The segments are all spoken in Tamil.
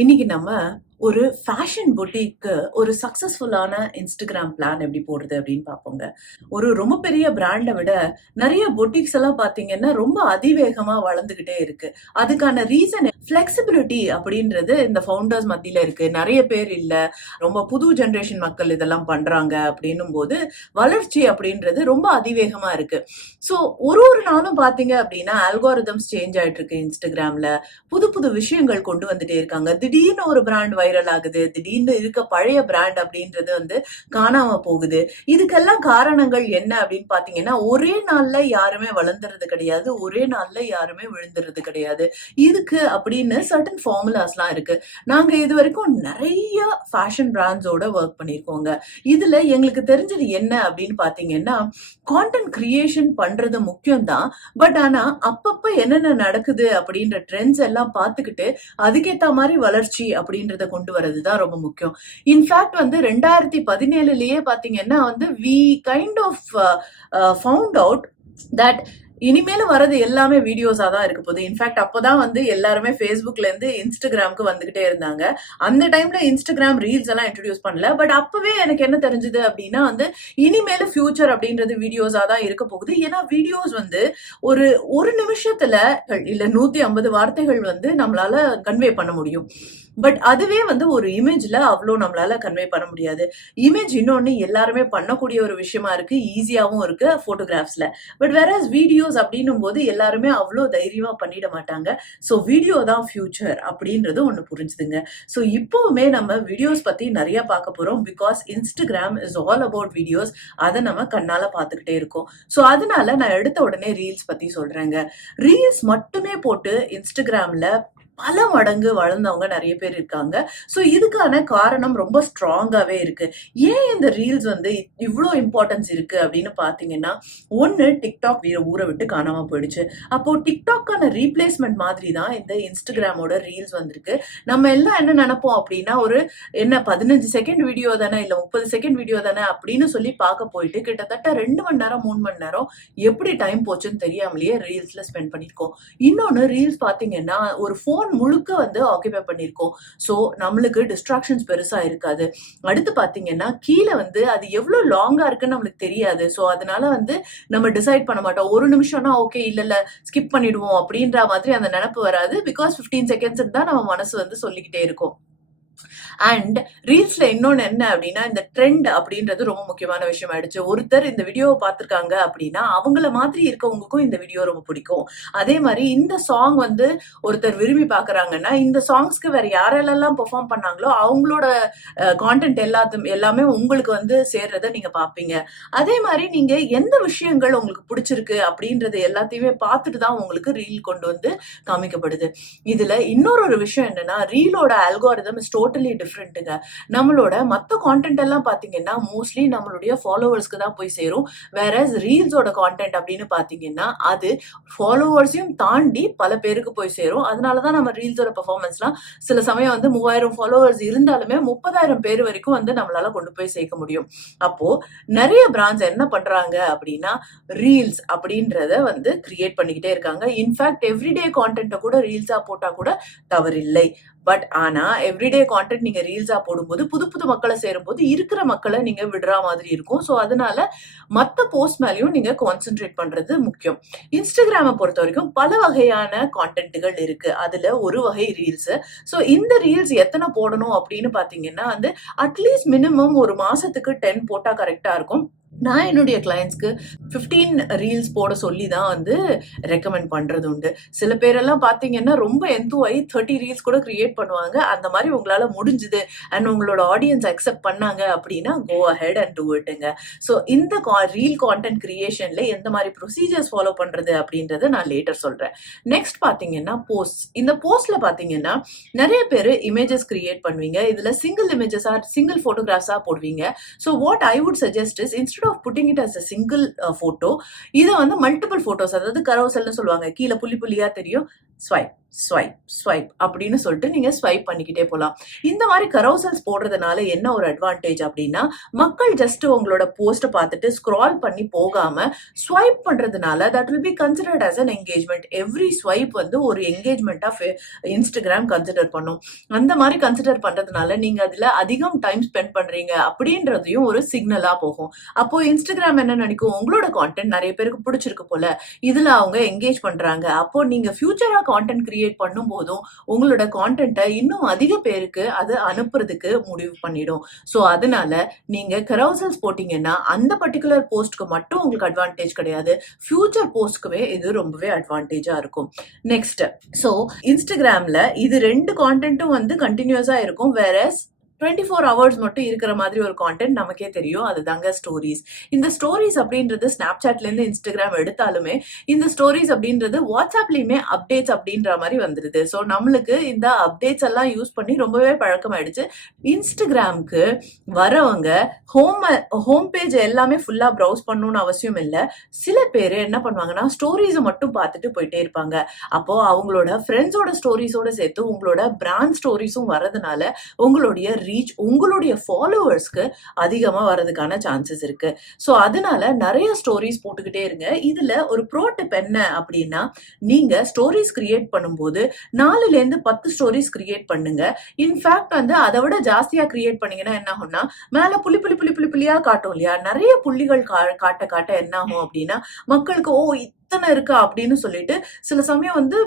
இன்னைக்கு நம்ம ஒரு ஃபேஷன் பொட்டிக்கு ஒரு சக்சஸ்ஃபுல்லான இன்ஸ்டாகிராம் பிளான் எப்படி போடுறது அப்படின்னு பார்ப்போங்க. ஒரு ரொம்ப பெரிய பிராண்டை விட நிறைய பொட்டிக்ஸ் எல்லாம் பார்த்தீங்கன்னா ரொம்ப அதிவேகமா வளர்ந்துகிட்டே இருக்கு. அதுக்கான ரீசன் ஃபிளெக்சிபிலிட்டி அப்படின்றது இந்த ஃபவுண்டர்ஸ் மத்தியில இருக்கு. நிறைய பேர் இல்ல, ரொம்ப புது ஜென்ரேஷன் மக்கள் இதெல்லாம் பண்றாங்க அப்படின்னும் போது வளர்ச்சி அப்படின்றது ரொம்ப அதிவேகமா இருக்கு. ஸோ ஒரு நாளும் பார்த்தீங்க அப்படின்னா அல்காரிதம்ஸ் சேஞ்ச் ஆயிட்டு இருக்கு. இன்ஸ்டாகிராம்ல புது புது விஷயங்கள் கொண்டு வந்துட்டே இருக்காங்க. திடீர்னு ஒரு பிராண்ட் வைரல் ஆகுது, திடீர்னு இருக்க பழைய பிராண்ட் அப்படின்றது காணாம போகுது. இதுக்கெல்லாம் காரணங்கள் என்ன அப்படின்னு பாத்தீங்கன்னா, ஒரே நாள்ல யாருமே வளர்ந்துறது கிடையாது, ஒரே நாள்ல யாருமே விழுந்துறது கிடையாது. இதுக்கு அப்படின்னு சர்டன் ஃபார்முலாஸ்லாம் இருக்கு. நாங்க இது வரைக்கும் நிறைய ஃபேஷன் பிராண்ட்ஸோட ஒர்க் பண்ணியிருக்கோங்க. இதுல எங்களுக்கு தெரிஞ்சது என்ன அப்படின்னு பாத்தீங்கன்னா, கான்டென்ட் கிரியேஷன் பண்றது முக்கியம் தான். பட் ஆனா அப்பப்ப என்னென்ன நடக்குது அப்படின்ற ட்ரெண்ட்ஸ் எல்லாம் பார்த்துக்கிட்டு அதுக்கேத்த மாதிரி வளர்ச்சி அப்படின்றத கொண்டு வரதுதான் ரொம்ப முக்கியம். இன்ஃபேக்ட் 2017லயே பாத்தீங்கன்னா we kind of found out that இனிமேல வரது எல்லாமே வீடியோஸா தான் இருக்க போகுது. இன்ஃபேக்ட் அப்பதான் எல்லாருமே ஃபேஸ்புக்ல இருந்து இன்ஸ்டாகிராமுக்கு வந்துகிட்டே இருந்தாங்க. அந்த டைம்ல இன்ஸ்டாகிராம் ரீல்ஸ் எல்லாம் இன்ட்ரடியூஸ் பண்ணல. பட் அப்பவே எனக்கு என்ன தெரிஞ்சது அப்படின்னா இனிமேல ஃபியூச்சர் அப்படின்றது வீடியோஸா தான் இருக்க போகுது. ஏன்னா வீடியோஸ் ஒரு ஒரு நிமிஷத்துல இல்ல 150 வார்த்தைகள் நம்மளால கன்வே பண்ண முடியும். பட் அதுவே ஒரு இமேஜ்ல அவ்வளோ நம்மளால கன்வே பண்ண முடியாது. இமேஜ் இன்னொன்னு எல்லாருமே பண்ணக்கூடிய ஒரு விஷயமா இருக்கு, ஈஸியாவும் இருக்கு போட்டோகிராஃப்ஸ்ல. பட் வேறஸ் வீடியோஸ் அப்படின்னும் போது எல்லாருமே அவ்வளோ தைரியமா பண்ணிட மாட்டாங்க. ஸோ வீடியோ தான் ஃபியூச்சர் அப்படின்றது ஒன்று புரிஞ்சுதுங்க. ஸோ இப்போவுமே நம்ம வீடியோஸ் பத்தி நிறைய பார்க்க போறோம். Because Instagram is all about videos. அதை நம்ம கண்ணால பார்த்துக்கிட்டே இருக்கோம். ஸோ அதனால நான் எடுத்த உடனே ரீல்ஸ் பத்தி சொல்றேங்க. ரீல்ஸ் மட்டுமே போட்டு இன்ஸ்டாகிராம்ல பல மடங்கு வளர்ந்தவங்க நிறைய பேர் இருக்காங்க. ஸோ இதுக்கான காரணம் ரொம்ப ஸ்ட்ராங்காவே இருக்கு. ஏன் இந்த ரீல்ஸ் இவ்வளோ இம்பார்ட்டன்ஸ் இருக்கு அப்படின்னு பாத்தீங்கன்னா, ஒன்னு டிக்டாக் ஊரை விட்டு காணாம போயிடுச்சு. அப்போ டிக்டாக்கான ரீப்ளேஸ்மெண்ட் மாதிரி தான் இந்த இன்ஸ்டாகிராமோட ரீல்ஸ் வந்திருக்கு. நம்ம எல்லாம் என்ன நினைப்போம் அப்படின்னா, ஒரு என்ன 15 செகண்ட் வீடியோ தானே இல்ல 30 செகண்ட் வீடியோ தானே அப்படின்னு சொல்லி பார்க்க போயிட்டு கிட்டத்தட்ட 2 மணி நேரம் 3 மணி நேரம் எப்படி டைம் போச்சுன்னு தெரியாமலேயே ரீல்ஸ்ல ஸ்பெண்ட் பண்ணிருக்கோம். இன்னொன்னு ரீல்ஸ் பாத்தீங்கன்னா ஒரு போன் முழுக்க ஆக்குபை பண்ணிருக்கோம். சோ நம்மளுக்கு டிஸ்ட்ராக்ஷன்ஸ் பெருசா இருக்காது. அடுத்து பாத்தீங்கன்னா கீழே அது எவ்வளவு லாங்கா இருக்குன்னு நம்மளுக்கு தெரியாது. சோ அதனால நம்ம டிசைட் பண்ண மாட்டோம். ஒரு நிமிஷம்னா ஓகே இல்ல ஸ்கிப் பண்ணிடுவோம் அப்படின்ற மாதிரி அந்த நினைப்பு வராது. பிகாஸ் 15 செகண்ட்ஸ் தான் நம்ம மனசு சொல்லிக்கிட்டே இருக்கும். அண்ட் ரீல்ஸ்ல இன்னொன்னு என்ன அப்படின்னா, இந்த ட்ரெண்ட் அப்படின்றது ரொம்ப முக்கியமான விஷயம் ஆயிடுச்சு. ஒருத்தர் இந்த வீடியோவை பார்த்திருக்காங்க அப்படின்னா அவங்கள மாதிரி இருக்கவங்களுக்கும் இந்த வீடியோ ரொம்ப பிடிக்கும். அதே மாதிரி இந்த சாங் ஒருத்தர் விரும்பி பாக்குறாங்கன்னா இந்த சாங்ஸ்க்கு வேற யாரெல்லாம் பெர்ஃபார்ம் பண்ணாங்களோ அவங்களோட கான்டென்ட் எல்லாமே உங்களுக்கு சேர்றதை நீங்க பாப்பீங்க. அதே மாதிரி நீங்க எந்த விஷயங்கள் உங்களுக்கு பிடிச்சிருக்கு அப்படின்றது எல்லாத்தையுமே பார்த்துட்டு தான் உங்களுக்கு ரீல் கொண்டு காமிக்கப்படுது. இதுல இன்னொரு விஷயம் என்னன்னா, ரீலோட அல்காரிதம் இஸ் டோட்டலி டிஃப்ரெண்ட்டுங்க. நம்மளோட மத்த கான்டென்ட் எல்லாம் பாத்தீங்கன்னா மோஸ்ட்லி நம்மளுடைய ஃபாலோவர்ஸ்க்கு தான் போய் சேரும். வேறஸ் ரீல்ஸோட கான்டென்ட் அப்படின்னு பாத்தீங்கன்னா அது ஃபாலோவர்ஸையும் தாண்டி பல பேருக்கு போய் சேரும். அதனாலதான் நம்ம ரீல்ஸோட பெர்ஃபார்மன்ஸ்லாம் சில சமயம் 3000 ஃபாலோவர்ஸ் இருந்தாலுமே 30,000 பேர் வரைக்கும் நம்மளால கொண்டு போய் சேர்க்க முடியும். அப்போ நிறைய பிராண்ட்ஸ் என்ன பண்றாங்க அப்படின்னா ரீல்ஸ் அப்படின்றத கிரியேட் பண்ணிக்கிட்டே இருக்காங்க. இன்ஃபேக்ட் எவ்ரிடே கான்டென்ட்டை கூட ரீல்ஸா போட்டா கூட தவறில்லை. பட் ஆனா எவ்ரிடே கான்டென்ட் நீங்க ரீல்ஸா போடும்போது புது புது மக்களை சேரும்போது இருக்கிற மக்களை நீங்க விடுற மாதிரி இருக்கும். ஸோ அதனால மத்த போஸ்ட் மேலேயும் நீங்க கான்சென்ட்ரேட் பண்றது முக்கியம். இன்ஸ்டாகிராமை பொறுத்த வரைக்கும் பல வகையான கான்டென்ட்டுகள் இருக்கு. அதுல ஒரு வகை ரீல்ஸ். ஸோ இந்த ரீல்ஸ் எத்தனை போடணும் அப்படின்னு பாத்தீங்கன்னா அட்லீஸ்ட் மினிமம் ஒரு மாசத்துக்கு 10 போட்டா கரெக்டா இருக்கும். நான் என்னுடைய கிளையன்ஸ்க்கு 15 ரீல்ஸ் போட சொல்லி தான் ரெக்கமெண்ட் பண்றது உண்டு. சில பேரெல்லாம் பாத்தீங்கன்னா ரொம்ப எந்தூவாயி 30 ரீல்ஸ் கூட கிரியேட் பண்ணுவாங்க. அந்த மாதிரி உங்களால முடிஞ்சுது அண்ட் உங்களோட ஆடியன்ஸ் அக்செப்ட் பண்ணாங்க அப்படின்னா கோ அஹெட் அண்ட் டூ இட்டுங்க. ஸோ இந்த ரீல் கான்டென்ட் கிரியேஷன்ல எந்த மாதிரி ப்ரொசீஜர்ஸ் ஃபாலோ பண்றது அப்படின்றத நான் லேட்டர் சொல்றேன். நெக்ஸ்ட் பாத்தீங்கன்னா போஸ்ட். இந்த போஸ்ட்ல பாத்தீங்கன்னா நிறைய பேர் இமேஜஸ் கிரியேட் பண்ணுவீங்க. இதுல சிங்கிள் இமேஜஸா சிங்கிள் போட்டோகிராஃப்ஸா போடுவீங்க. So what I would suggest is instead of putting it as a single photo, இதை மல்டிபிள் போட்டோஸ், அதாவது கரோசல்னு சொல்லுவாங்க, கீழே புள்ளி புள்ளியா தெரியும், ஸ்வைப் ஸ்வைப் அப்படின்னு சொல்லிட்டு நீங்க ஸ்வைப் பண்ணிக்கிட்டே போலாம். இந்த மாதிரி கரோசல்ஸ் போடுறதுனால என்ன ஒரு அட்வான்டேஜ் அப்படின்னா, மக்கள் ஜஸ்ட் உங்களோட போஸ்ட பார்த்துட்டு ஸ்க்ரால் பண்ணி போகாம ஸ்வைப் பண்றதுனால that will be considered as an engagement. Every swipe வந்து ஒரு என்கேஜ்மெண்ட்டா இன்ஸ்டாகிராம் கன்சிடர் பண்ணும். அந்த மாதிரி கன்சிடர் பண்றதுனால நீங்க அதுல அதிகம் டைம் ஸ்பெண்ட் பண்றீங்க அப்படின்றதையும் ஒரு சிக்னலா போகும். அப்போ இன்ஸ்டாகிராம் என்ன நினைக்கும், உங்களோட கான்டென்ட் நிறைய பேருக்கு பிடிச்சிருக்கு போல, இதுல அவங்க என்கேஜ் பண்றாங்க. அப்போ நீங்க ஃபியூச்சரா கான்டென்ட் கிரியேட் பண்ணும் போதும் உங்களோட கான்டென்ட்டை இன்னும் அதிக பேருக்கு அது அனுப்புறதுக்கு முடிவு பண்ணிடும். ஸோ அதனால நீங்க கரோசல்ஸ் போட்டீங்கன்னா அந்த பர்டிகுலர் போஸ்ட்க்கு மட்டும் உங்களுக்கு அட்வான்டேஜ் கிடையாது, ஃபியூச்சர் போஸ்ட்க்குமே இது ரொம்பவே அட்வான்டேஜா இருக்கும். நெக்ஸ்ட், ஸோ இன்ஸ்டாகிராம்ல இது 2 கான்டென்ட்டும் வந்து கண்டினியூஸா இருக்கும். வேற 24 hours மட்டும் இருக்கிற மாதிரி ஒரு கான்டென்ட் நமக்கே தெரியும், அதுதாங்க ஸ்டோரிஸ். இந்த ஸ்டோரிஸ் அப்படின்றது ஸ்னாப்சாட்ல இருந்து இன்ஸ்டாகிராம் எடுத்தாலுமே இந்த ஸ்டோரிஸ் அப்படின்றது வாட்ஸ்அப்லயுமே அப்டேட்ஸ் அப்படின்ற மாதிரி வந்துருது. ஸோ நம்மளுக்கு இந்த அப்டேட்ஸ் எல்லாம் யூஸ் பண்ணி ரொம்பவே பழக்கமாயிடுச்சு. இன்ஸ்டாகிராம்க்கு வரவங்க ஹோம் பேஜ் எல்லாமே ஃபுல்லா ப்ரௌஸ் பண்ணணும்னு அவசியம் இல்லை. சில பேர் என்ன பண்ணுவாங்கன்னா ஸ்டோரிஸை மட்டும் பார்த்துட்டு போயிட்டே இருப்பாங்க. அப்போ அவங்களோட ஃப்ரெண்ட்ஸோட ஸ்டோரிஸோட சேர்த்து உங்களோட பிராண்ட் ஸ்டோரிஸும் வரதுனால உங்களுடைய ரீச் உங்களுடைய ஃபாலோவர்ஸ்க்கு அதிகமா வரதுக்கான சான்சஸ் இருக்கு. ஸோ அதனால நிறைய ஸ்டோரிஸ் போட்டுக்கிட்டே இருங்க. இதுல ஒரு ப்ரோ டிப் என்ன அப்படின்னா, நீங்க ஸ்டோரிஸ் கிரியேட் பண்ணும்போது 4ல இருந்து 10 ஸ்டோரிஸ் கிரியேட் பண்ணுங்க. இன்ஃபேக்ட் வந்து அதை விட ஜாஸ்தியா கிரியேட் பண்ணீங்கன்னா என்ன ஆகும்னா, மேல புள்ளி புள்ளி புள்ளி புள்ளி புள்ளியா காட்டும் இல்லையா, நிறைய புள்ளிகள் காட்ட காட்ட என்ன ஆகும் அப்படின்னா மக்களுக்கு ஓ இத்தனை இருக்கா அப்படின்னு சொல்லிட்டு சில சமயம் வந்து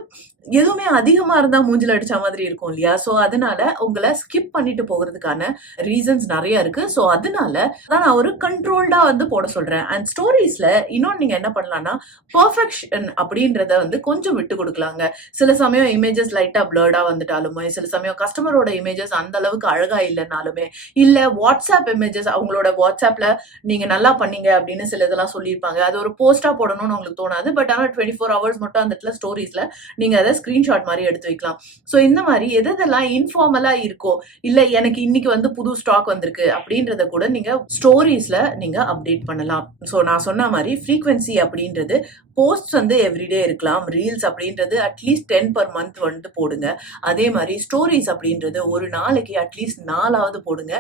எதுவுமே அதிகமா இருந்தா மூஞ்சில அடிச்ச மாதிரி இருக்கும் இல்லையா. சோ அதனால உங்களை ஸ்கிப் பண்ணிட்டு போகிறதுக்கான ரீசன்ஸ் நிறைய இருக்கு. சோ அதனால தான் நான் ஒரு கண்ட்ரோல்டா வந்து போட சொல்றேன். அண்ட் ஸ்டோரிஸ்ல இன்னொன்னு நீங்க என்ன பண்ணலாம்னா, பெர்ஃபெக்ஷன் அப்படின்றத வந்து கொஞ்சம் விட்டு கொடுக்கலாங்க. சில சமயம் இமேஜஸ் லைட்டா பிளர்டா வந்துட்டாலுமே, சில சமயம் கஸ்டமரோட இமேஜஸ் அந்த அளவுக்கு அழகா இல்லைனாலுமே, இல்ல வாட்ஸ்அப் இமேஜஸ் அவங்களோட வாட்ஸ்அப்ல நீங்க நல்லா பண்ணீங்க அப்படின்னு சில இதெல்லாம் சொல்லியிருப்பாங்க, அது ஒரு போஸ்டா போடணும்னு உங்களுக்கு தோணாது. பட் ஆனா 24 hours மட்டும் அந்த இடத்துல ஸ்டோரிஸ்ல நீங்க அதை ஸ்கிரீன்ஷாட் மாதிரி எடுத்து வைக்கலாம். ஸோ இந்த மாதிரி எதெல்லாம் இன்ஃபார்மலா இருக்கோ, இல்ல எனக்கு இன்னைக்கு வந்து புது ஸ்டாக் வந்திருக்கு அப்படின்றத கூட நீங்க ஸ்டோரிஸ்ல நீங்க அப்டேட் பண்ணலாம். ஸோ நான் சொன்ன மாதிரி ஃப்ரீக்வன்சி அப்படின்றது போஸ்ட் வந்து எவ்ரிடே இருக்கலாம். ரீல்ஸ் அப்படின்றது அட்லீஸ்ட் 10 per month வந்து போடுங்க. அதே மாதிரி ஸ்டோரிஸ் அப்படின்றது ஒரு நாளைக்கு அட்லீஸ்ட் 4ஆவது போடுங்க.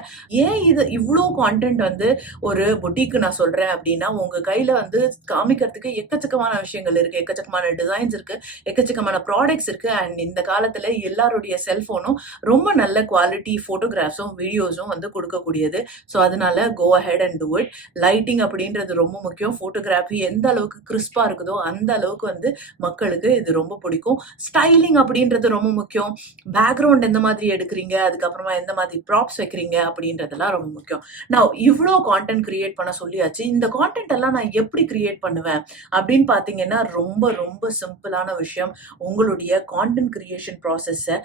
ஏன் இது இவ்வளோ கான்டென்ட் வந்து ஒரு பொட்டிக்கு நான் சொல்றேன் அப்படின்னா, உங்க கையில வந்து காமிக்கிறதுக்கு எக்கச்சக்கமான விஷயங்கள் இருக்கு, எக்கச்சக்கமான டிசைன்ஸ் இருக்கு, எக்கச்சக்கமான ப்ராடக்ட்ஸ் இருக்கு. அண்ட் இந்த காலத்துல எல்லாருடைய செல்போனும் ரொம்ப நல்ல குவாலிட்டி போட்டோகிராஃப்ஸும் வீடியோஸும் வந்து கொடுக்கக்கூடியது. ஸோ அதனால go ahead and do it. Lighting அப்படின்றது ரொம்ப முக்கியம். போட்டோகிராஃபி எந்த அளவுக்கு கிறிஸ்பா இருக்குதோ அந்த அளவுக்கு வந்து மக்களுக்கு இது ரொம்ப பிடிக்கும். ஸ்டைலிங் அப்படின்றது ரொம்ப முக்கியம். பேக்ரவுண்ட் எந்த மாதிரி எடுக்கிறீங்க, அதுக்கப்புறமா எந்த மாதிரி ப்ராப்ஸ் வைக்கிறீங்க அப்படின்றதெல்லாம் ரொம்ப முக்கியம். நான் இவ்வளோ கான்டென்ட் கிரியேட் பண்ண சொல்லியாச்சு. இந்த கான்டென்ட் எல்லாம் நான் எப்படி கிரியேட் பண்ணுவேன் அப்படின்னு பார்த்தீங்கன்னா, ரொம்ப ரொம்ப சிம்பிளான விஷயம். உங்களுடைய கான்டென்ட் கிரியேஷன் ப்ராசஸை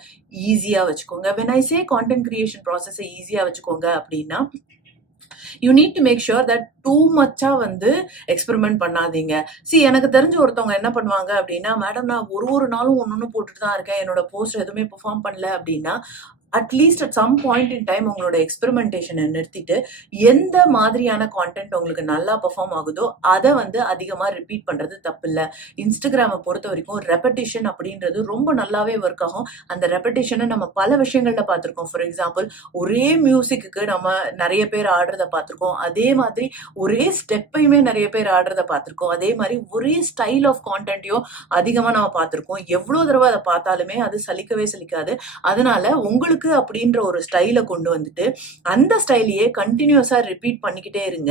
ஈஸியா வச்சுக்கோங்க. when I say content creation ப்ராசஸை ஈஸியா வச்சுக்கோங்க அப்படின்னா, you need to make sure that too மச்சா வந்து எக்ஸ்பெரிமெண்ட் பண்ணாதீங்க. எனக்கு தெரிஞ்ச ஒருத்தவங்க என்ன பண்ணுவாங்க அப்படின்னா, மேடம் நான் ஒரு நாளும் ஒன்று போட்டுட்டு தான் இருக்கேன், என்னோட போஸ்ட் எதுவுமே பெர்ஃபார்ம் பண்ணல அப்படின்னா, at least at some point in time உங்களோட எக்ஸ்பெரிமெண்டேஷனை நிறுத்திட்டு எந்த மாதிரியான கான்டென்ட் உங்களுக்கு நல்லா பெர்ஃபார்ம் ஆகுதோ அதை வந்து அதிகமாக ரிப்பீட் பண்ணுறது தப்பு இல்லை. இன்ஸ்டாகிராமை பொறுத்த வரைக்கும் ரெப்படிஷன் அப்படின்றது ரொம்ப நல்லாவே ஒர்க் ஆகும். அந்த ரெப்படிஷனை நம்ம பல விஷயங்கள்ல பார்த்துருக்கோம். ஃபார் எக்ஸாம்பிள், ஒரே மியூசிக்கு நம்ம நிறைய பேர் ஆடுறத பார்த்துருக்கோம். அதே மாதிரி ஒரே ஸ்டெப்பையுமே நிறைய பேர் ஆடுறத பார்த்துருக்கோம். அதே மாதிரி ஒரே ஸ்டைல் ஆஃப் கான்டென்ட்டையும் அதிகமாக நம்ம பார்த்துருக்கோம். எவ்வளோ தடவை அதை பார்த்தாலுமே அது சலிக்கவே சலிக்காது. அதனால உங்களுக்கு அப்படின்ற ஒரு ஸ்டைலை கொண்டு வந்துட்டு அந்த ஸ்டைலையே கண்டினியூஸா ரிப்பீட் பண்ணிக்கிட்டே இருங்க.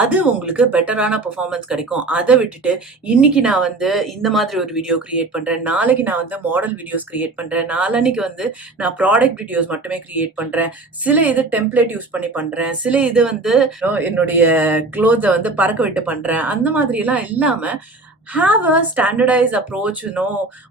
அது உங்களுக்கு பெட்டரான பெர்ஃபார்மன்ஸ் கிடைக்கும். அதை விட்டுட்டு இன்னைக்கு நான் வந்து இந்த மாதிரி ஒரு வீடியோ கிரியேட் பண்றேன், நாளைக்கு நான் வந்து மாடல் வீடியோஸ் கிரியேட் பண்றேன், நாளைக்கு வந்து நான் ப்ராடக்ட் வீடியோஸ் மட்டுமே கிரியேட் பண்றேன், சில இது டெம்ப்ளேட் யூஸ் பண்ணி பண்றேன், சில இது வந்து என்னுடைய க்ளோத்ஸை வந்து பறக்க விட்டு பண்றேன், அந்த மாதிரி எல்லாம் இல்லாம have a standardized approach,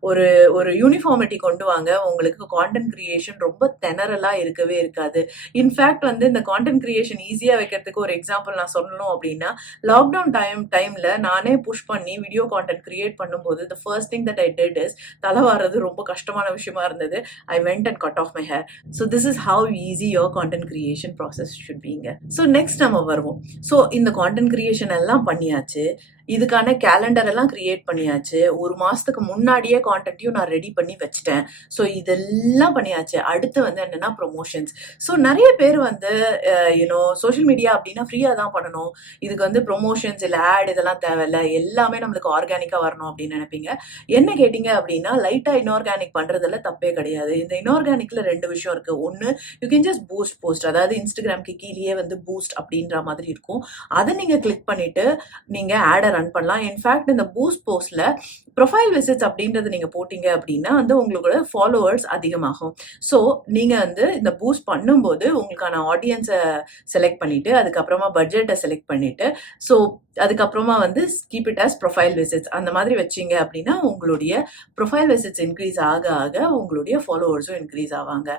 ஒரு ஒரு யூனிஃபார்மிட்டி கொண்டு வாங்க. உங்களுக்கு கான்டென்ட் கிரியேஷன் ரொம்ப திணறலா இருக்கவே இருக்காது. இன்ஃபேக்ட் வந்து இந்த கான்டென்ட் கிரியேஷன் ஈஸியா வைக்கிறதுக்கு ஒரு எக்ஸாம்பிள் நான் சொல்லணும் அப்படின்னா, லாக்டவுன் டைம்ல நானே புஷ் பண்ணி வீடியோ கான்டென்ட் கிரியேட் பண்ணும்போது the first thing that I did is தலை வாடுறது ரொம்ப கஷ்டமான விஷயமா இருந்தது. I went and cut off my hair. So this is how easy your content creation process should be. So next நம்ம வருவோம். ஸோ இந்த கான்டென்ட் கிரியேஷன் எல்லாம் பண்ணியாச்சு. இதுக்கான கேலண்டர் எல்லாம் கிரியேட் பண்ணியாச்சு. 1 மாசத்துக்கு முன்னாடியே கான்டென்ட்டையும் நான் ரெடி பண்ணி வச்சுட்டேன். ஸோ இதெல்லாம் பண்ணியாச்சு. அடுத்து வந்து என்னன்னா ப்ரொமோஷன்ஸ். ஸோ நெறைய பேர் வந்து சோஷியல் மீடியா அப்படின்னா ஃப்ரீயா தான் பண்ணணும். இதுக்கு வந்து ப்ரொமோஷன்ஸ் இல்ல ஆட் இதெல்லாம் தேவையில்ல. எல்லாமே நம்மளுக்கு ஆர்கானிக்கா வரணும் அப்படின்னு நெனைப்பீங்க. என்ன கேட்டீங்க அப்படின்னா, லைட்டா இன்ஆர்கானிக் பண்றதுல தப்பே கிடையாது. இந்த இன்ஆர்கானிக்ல 2 விஷயம் இருக்கு. ஒண்ணு, you can just boost post. அதாவது இன்ஸ்டாகிராம்க்கு கீழயே வந்து பூஸ்ட் அப்படின்ற மாதிரி இருக்கும். அத நீங்க கிளிக் பண்ணிட்டு நீங்க ஆட ரன் பண்ணலாம். இன்ஃபேக்ட் இந்த பூஸ்ட் போஸ்ட்ல ப்ரொஃபைல் விசிட்ஸ் அப்படின்றது நீங்க போட்டீங்க அப்படின்னா வந்து உங்களோட ஃபாலோவர்ஸ் அதிகமாகும். ஸோ நீங்க வந்து இந்த பூஸ்ட் பண்ணும்போது உங்களுக்கான ஆடியன்ஸை செலக்ட் பண்ணிட்டு அதுக்கப்புறமா பட்ஜெட்டை செலக்ட் பண்ணிட்டு ஸோ அதுக்கப்புறமா வந்து keep it as profile visits அந்த மாதிரி வச்சீங்க அப்படின்னா உங்களுடைய ப்ரொஃபைல் விசிட்ஸ் இன்க்ரீஸ் ஆக ஆக உங்களுடைய ஃபாலோவர்ஸும் இன்க்ரீஸ் ஆவாங்க.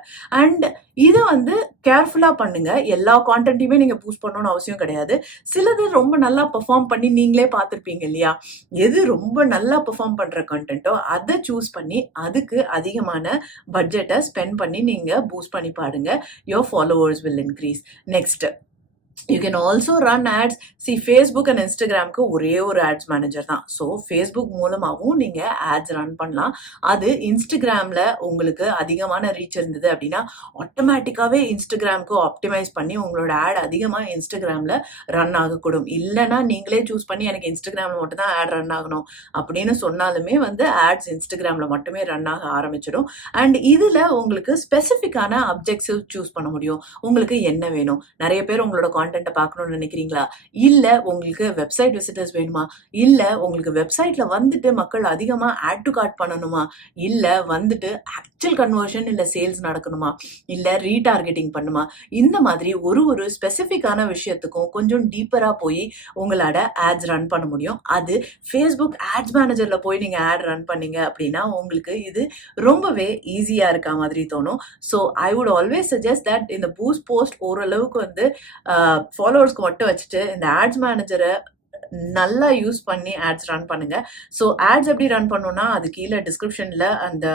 அண்ட் இதை வந்து கேர்ஃபுல்லா பண்ணுங்க. எல்லா கான்டென்ட்டையுமே நீங்க பூஸ்ட் பண்ணணும்னு அவசியம் கிடையாது. சிலது ரொம்ப நல்லா பெர்ஃபார்ம் பண்ணி நீங்களே பார்த்துருப்பீங்க இல்லையா? எது ரொம்ப நல்லா பெர்ஃபார்ம் பண்ற கண்டென்ட்டோ அதை சூஸ் பண்ணி அதுக்கு அதிகமான பட்ஜெட்டை ஸ்பெண்ட் பண்ணி நீங்க பூஸ்ட் பண்ணி பாருங்க. Your followers will increase. Next, you can also run ads. See, Facebook and Instagramக்கு ஒரே ஒரு ads manager தான். ஸோ Facebook மூலமாகவும் நீங்க ads ரன் பண்ணலாம். அது இன்ஸ்டாகிராம்ல உங்களுக்கு அதிகமான ரீச் இருந்தது அப்படின்னா ஆட்டோமேட்டிக்காவே இன்ஸ்டாகிராம்க்கு ஆப்டிமைஸ் பண்ணி உங்களோட ஆட் அதிகமா இன்ஸ்டாகிராம்ல ரன் ஆகக்கூடும். இல்லைன்னா நீங்களே சூஸ் பண்ணி எனக்கு இன்ஸ்டாகிராம்ல மட்டும் தான் ஆட் ரன் ஆகணும் அப்படின்னு சொன்னாலுமே வந்து ஆட்ஸ் இன்ஸ்டாகிராம்ல மட்டுமே ரன் ஆக ஆரம்பிச்சிடும். அண்ட் இதுல உங்களுக்கு ஸ்பெசிஃபிக்கான அப்ஜெக்டிவ் சூஸ் பண்ண முடியும். உங்களுக்கு என்ன வேணும்? நிறைய பேர் உங்களோட கான்டென்ட்டை பார்க்கணும்னு நினைக்கிறீங்களா? இல்ல உங்களுக்கு வெப்சைட் விசிட்டர்ஸ் வேணுமா? இல்ல உங்களுக்கு வெப்சைட்ல வந்துட்டு மக்கள் அதிகமா ஆட் டு கார்ட் பண்ணணுமா? இல்ல வந்துட்டு ஆக்சுவல் கன்வர்ஷன் இல்ல சேல்ஸ் நடக்கணுமா? இல்ல ரீடார்கெட்டிங் பண்ணுமா? இந்த மாதிரி ஒரு ஸ்பெசிஃபிக்கான விஷயத்துக்கும் கொஞ்சம் டீப்பரா போய் உங்களோட ஆட்ஸ் ரன் பண்ண முடியும். அது Facebook ஆட்ஸ் மேனேஜர்ல போய் நீங்க ஆட் ரன் பண்ணீங்க அப்படின்னா உங்களுக்கு இது ரொம்பவே ஈஸியா இருக்க மாதிரி தோணும். So I would always suggest that இந்த பூஸ்ட் போஸ்ட் ஓரளவுக்கு வந்து ஃபாலோவர்ஸ்க்கு மட்டும் வச்சுட்டு இந்த ஆட்ஸ் மேனேஜரை நல்லா யூஸ் பண்ணி ஆட்ஸ் ரன் பண்ணுங்க. ஸோ ஆட்ஸ் எப்படி ரன் பண்ணணும்னா அது கீழே டிஸ்கிரிப்ஷன்ல அந்த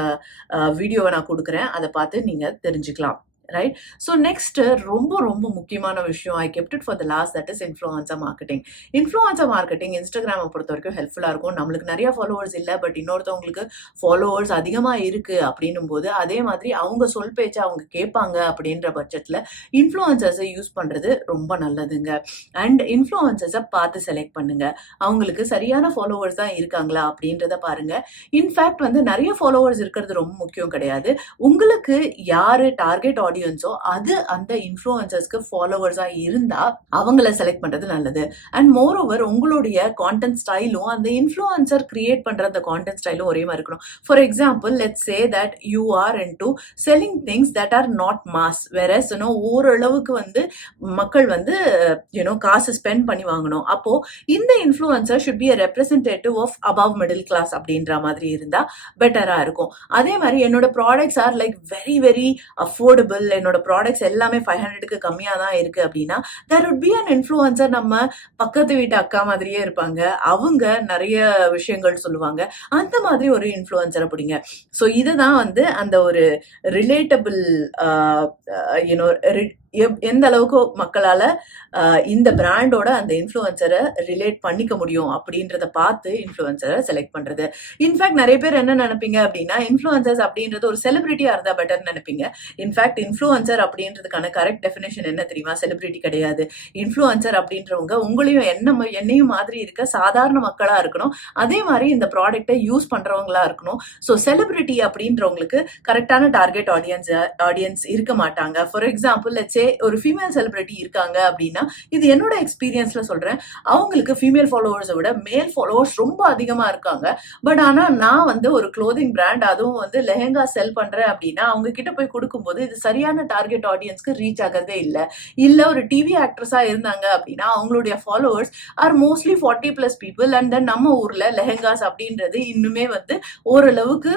வீடியோவை நான் கொடுக்குறேன். அதை பார்த்து நீங்க தெரிஞ்சுக்கலாம். ரைட்? ஸோ நெக்ஸ்ட் ரொம்ப ரொம்ப முக்கியமான விஷயம், I kept it for the last, that is influencer marketing. Influencer marketing இன்ஸ்டாகிராமை பொறுத்த வரைக்கும் ஹெல்ப்ஃபுல்லாக இருக்கும். நம்மளுக்கு நிறைய ஃபாலோவர்ஸ் இல்லை, பட் இன்னொருத்தவங்களுக்கு ஃபாலோவர்ஸ் அதிகமாக இருக்குது அப்படின்னும் போது அதே மாதிரி அவங்க சொல் பேச்சை அவங்க கேட்பாங்க அப்படின்ற பட்சத்தில் இன்ஃப்ளூயன்சர்ஸை யூஸ் பண்ணுறது ரொம்ப நல்லதுங்க. அண்ட் இன்ஃப்ளூயன்சர்ஸை பார்த்து செலக்ட் பண்ணுங்க. அவங்களுக்கு சரியான ஃபாலோவர்ஸ் தான் இருக்காங்களா அப்படின்றத பாருங்க. இன்ஃபேக்ட் வந்து நிறைய ஃபாலோவர்ஸ் இருக்கிறது ரொம்ப முக்கியம் கிடையாது. உங்களுக்கு யாரு டார்கெட் ஆடியன்ஸோ அது அந்த இன்ஃப்ளூயன்சர்ஸ்க்கு ஃபாலோவர்ஸா இருந்தா அவங்கள செலக்ட் பண்றது நல்லது. அண்ட் மோர் ஓவர் உங்களுடைய கான்டென்ட் ஸ்டைலும் அந்த இன்ஃப்ளூயன்சர் கிரியேட் பண்ற அந்த கான்டென்ட் ஸ்டைலும் ஒரே மாதிரி இருக்கணும். For example, let's say that you are into selling things that R not mass, whereas ஓரளவுக்கு வந்து மக்கள் வந்து காசு ஸ்பெண்ட் பண்ணி வாங்கணும். அப்போ இந்த influencer should be a representative of above middle class அப்படின்ற மாதிரி இருந்தா பெட்டரா இருக்கும். அதே மாதிரி என்னோட products are like very very affordable, என்னோட ப்ராடக்ட்ஸ் எல்லாமே 500க்கு கம்மியாக தான் இருக்கு அப்படின்னா there would be an influencer. நம்ம பக்கத்து வீட்டு அக்கா மாதிரியே இருப்பாங்க, அவங்க நிறைய விஷயங்கள் சொல்லுவாங்க, அந்த மாதிரி ஒரு இன்ஃப்ளூயன்சரை பிடிங்க. ஸோ இதுதான் வந்து அந்த ஒரு ரிலேட்டபிள் எந்த அளவுக்கு மக்களால இந்த பிராண்டோட அந்த இன்ஃப்ளூயன்சரை ரிலேட் பண்ணிக்க முடியும் அப்படின்றத பார்த்து இன்ஃப்ளூயன்சரை செலக்ட் பண்றது. இன்ஃபேக்ட் நிறைய பேர் என்ன நினைப்பீங்க அப்படின்னா இன்ஃப்ளூயன்சர்ஸ் அப்படின்றது ஒரு செலிபிரிட்டியா இருந்தா பெட்டர் நினைப்பீங்க. இன்ஃபேக்ட் இன்ஃப்ளூயன்சர் அப்படின்றதுக்கான கரெக்ட் டெஃபினேஷன் என்ன தெரியுமா? செலிபிரிட்டி கிடையாது. இன்ஃப்ளூயன்சர் அப்படின்றவங்க உங்களையும் என்னையும் மாதிரி இருக்க சாதாரண மக்களா இருக்கணும். அதே மாதிரி இந்த ப்ராடக்டை யூஸ் பண்றவங்களா இருக்கணும். ஸோ செலிபிரிட்டி அப்படின்றவங்களுக்கு கரெக்டான டார்கெட் ஆடியன்ஸ் இருக்க மாட்டாங்க. ஃபார் எக்ஸாம்பிள், லெட்ஸ் சே ஒரு ஃபீமேல் செலிபிரிட்டி இருக்காங்க அப்படின்னா, இது என்னோட எக்ஸ்பீரியன்ஸ்ல சொல்றேன், அவங்களுக்கு ஃபீமேல் ஃபாலோவர்ஸை விட மேல் ஃபாலோவர்ஸ் ரொம்ப அதிகமா இருக்காங்க. பட் ஆனா நான் வந்து ஒரு க்ளோதிங் பிராண்ட், அதுவும் வந்து லெஹெங்கா செல் பண்றேன் அப்படின்னா அவங்க கிட்ட போய் கொடுக்கும்போது இது சரியான டார்கெட் ஆடியன்ஸ்க்கு ரீச் ஆகிறதே இல்ல ஒரு டிவி ஆக்ட்ரஸா இருந்தாங்க அப்படின்னா அவங்களுடைய followers are mostly 40+ people. And then நம்ம ஊர்ல லெஹெங்காஸ் அப்படின்றது இன்னுமே வந்து ஓரளவுக்கு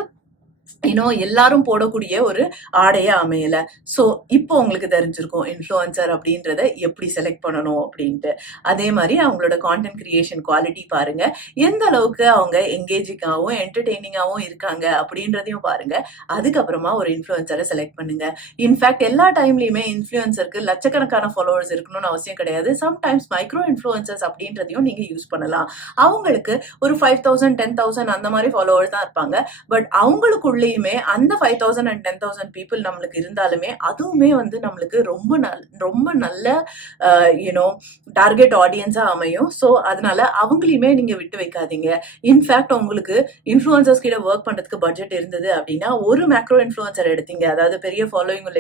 எல்லாரும் போடக்கூடிய ஒரு ஆடையா அமையல. ஸோ, இப்போ உங்களுக்கு தெரிஞ்சிருக்கும் இன்ஃப்ளூயன்சர் அப்படின்றத எப்படி செலக்ட் பண்ணணும் அப்படின்ட்டு. அதே மாரி அவங்களோட கான்டென்ட் கிரியேஷன் குவாலிட்டி பாருங்க. எந்த அளவுக்கு அவங்க என்கேஜிங்காவும், என்டர்டெய்னிங்காவும் இருக்காங்க அப்படின்றதையும் பாருங்க. அதுக்கப்புறமா ஒரு இன்ஃப்ளூயன்சர செலக்ட் பண்ணுங்க. இன்ஃபாக்ட் எல்லா டைம்லயுமே இன்ஃப்ளூயன்சருக்கு லட்சக்கணக்கான ஃபாலோவர்ஸ் இருக்கணும்னு அவசியம் கிடையாது. சம்டைம்ஸ் மைக்ரோ இன்ஃப்ளூயன்சர்ஸ் அப்படின்றதையும் நீங்க யூஸ் பண்ணலாம். அவங்களுக்கு ஒரு 5000, 10,000 அந்த மாரி ஃபாலோவர்ஸ் தான் இருப்பாங்க. பட் அவங்களுக்குள்ளேயுமே அந்த 5000 அண்ட் 10,000 பீப்புள் நம்மளுக்கு இருந்தாலுமே அதுவுமே வந்து நம்மளுக்கு ரொம்ப நல்ல யூனோ டார்கெட் ஆடியன்ஸா அமையும். ஸோ அதனால அவங்களையுமே நீங்க விட்டு வைக்காதீங்க. இன்ஃபேக்ட் உங்களுக்கு இன்ஃப்ளூயன்சர்ஸ் கிட்ட ஒர்க் பண்றதுக்கு பட்ஜெட் இருந்தது அப்படின்னா ஒரு மேக்ரோ இன்ஃப்ளூயன்சர் எடுத்தீங்க, அதாவது பெரிய ஃபாலோயிங் உள்ள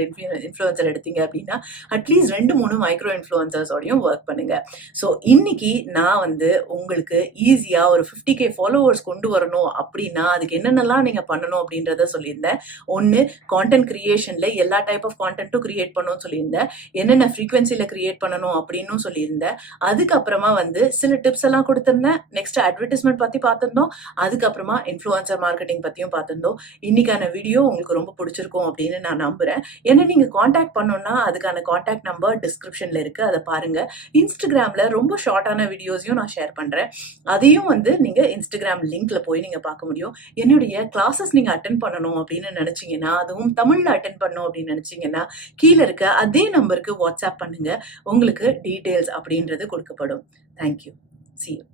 இன்ஃப்ளூயன்சர் எடுத்தீங்க அப்படின்னா அட்லீஸ்ட் 2-3 மைக்ரோ இன்ஃப்ளூயன்சர்ஸோடையும் ஒர்க் பண்ணுங்க. ஸோ இன்னைக்கு நான் வந்து உங்களுக்கு ஈஸியா ஒரு 50K ஃபாலோவர்ஸ் கொண்டு வரணும் அப்படின்னா அதுக்கு என்னென்னலாம் நீங்க பண்ணணும் அப்படின்றத சொல்லியிருந்தேன். ஒன்னு, கான்டென்ட் கிரியேஷன்ல எல்லா டைப் ஆஃப் கான்டென்ட்டும் கிரியேட் பண்ணணும்னு சொல்லியிருந்தேன். என்னென்ன ஃப்ரீக்வன்சில கிரியேட் பண்ணணும் அப்படின்னு சொல்லியிருந்தேன். அதுக்கப்புறமா வந்து சில டிப்ஸ் எல்லாம் கொடுத்திருந்தேன். நெக்ஸ்ட் அட்வர்டைஸ்மெண்ட் பத்தி பார்த்திருந்தோம். அதுக்கப்புறமா இன்ஃப்ளூயன்சர் மார்க்கெட்டிங் பத்தியும் பார்த்திருந்தோம். இன்னைக்கான வீடியோ உங்களுக்கு ரொம்ப பிடிச்சிருக்கும் அப்படின்னு நான் நம்புறேன். என்ன நீங்க காண்டாக்ட் பண்ணணும்னா அதுக்கான காண்டாக்ட் நம்பர் டிஸ்கிரிப்ஷன்ல இருக்கு, அதை பாருங்க. இன்ஸ்டாகிராம்ல ரொம்ப ஷார்ட்டான வீடியோஸையும் நான் ஷேர் பண்றேன். அதையும் வந்து நீங்க இன்ஸ்டாகிராம் லிங்க்ல போய் நீங்க பார்க்க முடியும். என்னுடைய கிளாஸஸ் நீங்க அட்டென்ட் பண்ணணும் அப்படின்னு நினைச்சீங்கன்னா, அதுவும் தமிழ்ல அட்டென்ட் பண்ணணும் அப்படின்னு நினைச்சீங்கன்னா கீழே இருக்க அதே நம்பருக்கு வாட்ஸ்அப் பண்ணுங்க. உங்களுக்கு டீடைல்ஸ் அப்படின்றது கொடுக்கப்படும். தேங்க்யூ. See you.